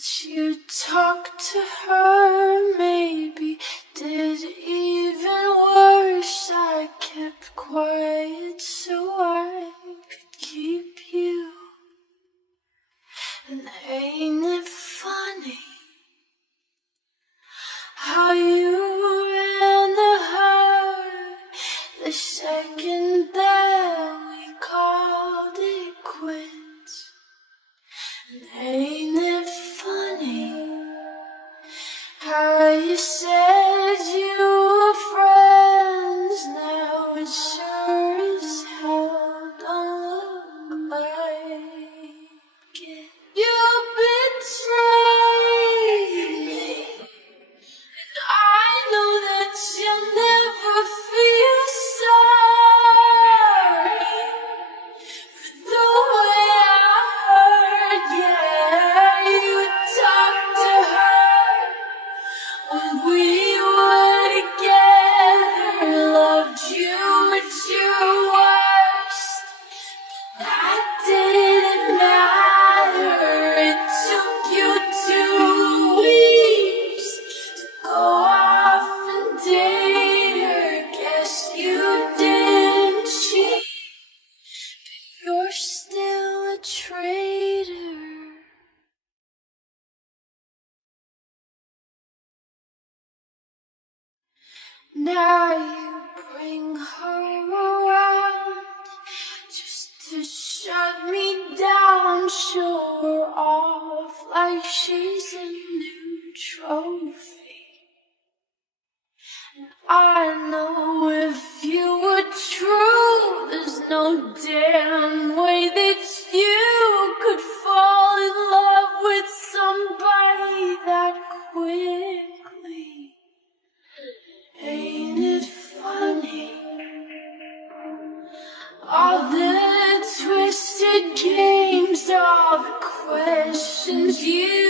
that you talked to her, maybe did even worse. I kept quiet so I could keep you. And ain't it funny how you ran to her the second that we called it quits? And ain't it funny how you said you were friends? Now it sure as hell don't look like it. You betrayed me, and I know that you'll never feel sorry for the way I hurt. Yeah, you talked to her when we were together, loved you at your worst. That didn't matter. It took you 2 weeks to go off and date her. Guess you didn't cheat, but you're still a traitor. Now you bring her around just to shut me down, show her off like she's a new trophy. And I know if you were true, there's no damn way that you could fall in love with somebody that quickly. Ain't it funny? All the twisted games, all the questions you